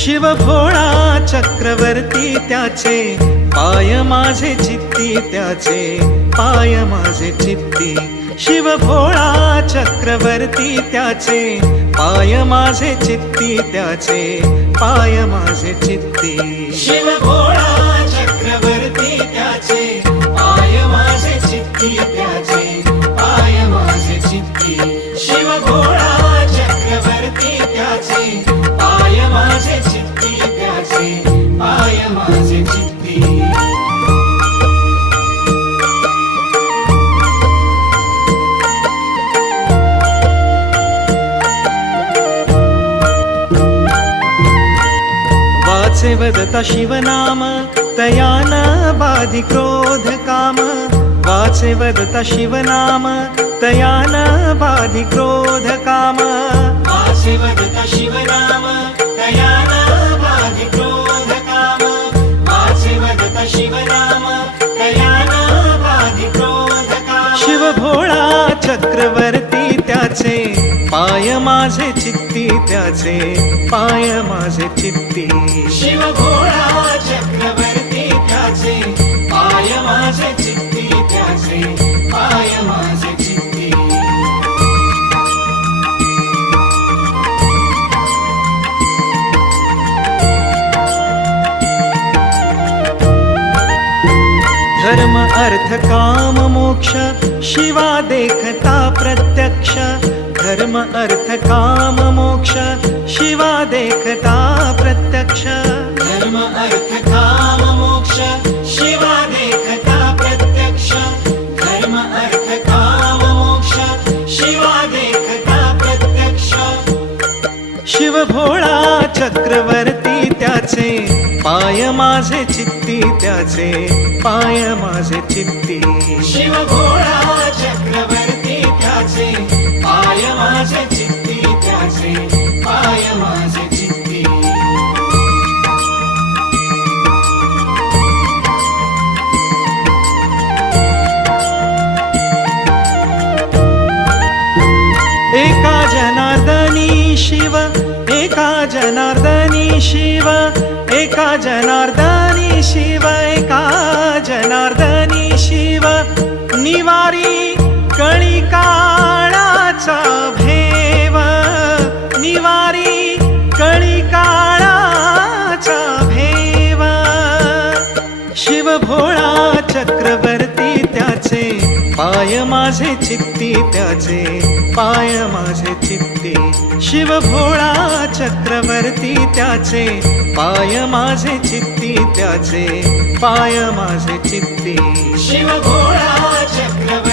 शिव भोळा चक्रवर्ती त्याचे, पाय माझे चित्ती त्याचे, पाय माझे चित्ती। शिव भोळा चक्रवर्ती त्याचे, पाय माझे चित्ती त्याचे, पाय माझे चित्ती। शिव भोळा चक्रवर्ती त्याचे, पाय माझे चित्ती त्याचे, पाय माझे चित्ती। शिव भोळा चक्रवर्ती त्याचे, पाय माझे चित्ती त्याचे, पाय माझे चित्ती। वाचे वदता शिवनाम, तयान बाधी क्रोध काम। वाचे वदता शिवनाम, तयान बाधी क्रोध काम। वाचे वदता शिवनाम, तयान बाधी क्रोध काम। वाचे वदता शिवनाम, तयान बाधी क्रोध काम। शिव भोळा चक्रवर्ती त्याचे, पाय माझे चित्ती त्याचे, पाय माझे चित्ती। शिव भोळा चक्रवर्ती त्याचे, पाय माझे चित्ती त्याचे, पाय माझे चित्ती। धर्म अर्थ काम मोक्ष, शिवा देखता प्रत्यक्ष। धर्म अर्थ काम मोक्ष, शिवा देखता प्रत्यक्ष। धर्म अर्थ काम मोक्ष, शिवा देखता प्रत्यक्ष। धर्म अर्थ काम मोक्ष, शिवा देखता प्रत्यक्ष। शिव भोळा चक्रवर्ती त्याचे, पाय माझे चित्ती त्याचे, पाय माझे चित्ती। शिव भोळा चक्रवर्ती त्याचे, पाय माझे चित्ती त्याचे, पाय माझे चित्ती। एका जनार्दनी शिव, एका जनार्दनी शिव, एका जनार्दनी शिव, एका जनार्दनी शिव। निवारी कळिकाळाचा भेव, निवारी कळिकाळाचा भेव। शिव भोळा चक्रवर्ती त्याचे, पाय माझे चित्ती त्याचे, पाय माझे चित्ती। शिव भोळा चक्रवर्ती त्याचे, पाय माझे चित्ती त्याचे, पाय माझे चित्ती। शिव भोळा चक्रवर्ती